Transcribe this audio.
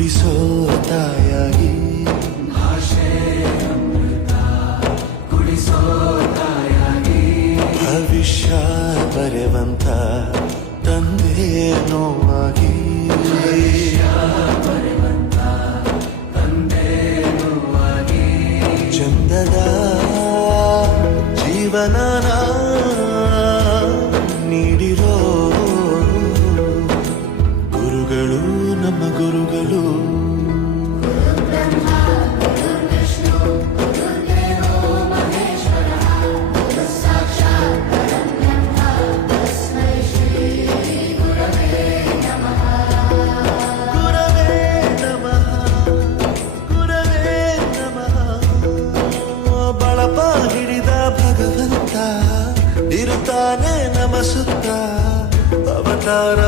ಕುಡಿಸೋ ತಾಯಾಗಿ ಭಾಷೆ ಅಮೃತ ಕುಡಿಸೋ ತಾಯಾಗಿ ಭವಿಷ್ಯ ಬರೆವಂತ ತಂದೆ ನೋವಾಗಿ ಬರೆವಂತ ತಂದೆ ನೋವಾಗಿ ಚಂದದ ಜೀವನನ ನೀಡಿರೋ ಗುರುಗಳು ನಮ್ಮ ಗುರುಗಳು ಗುರವೇ ನಮಃ ಗುರವೇ ನಮಃ ಬಳಪ ಹಿಡಿದ ಭಗವಂತ ಇರುತ್ತಾನೆ ನಮ ಸುತ್ತ ಅವತಾರ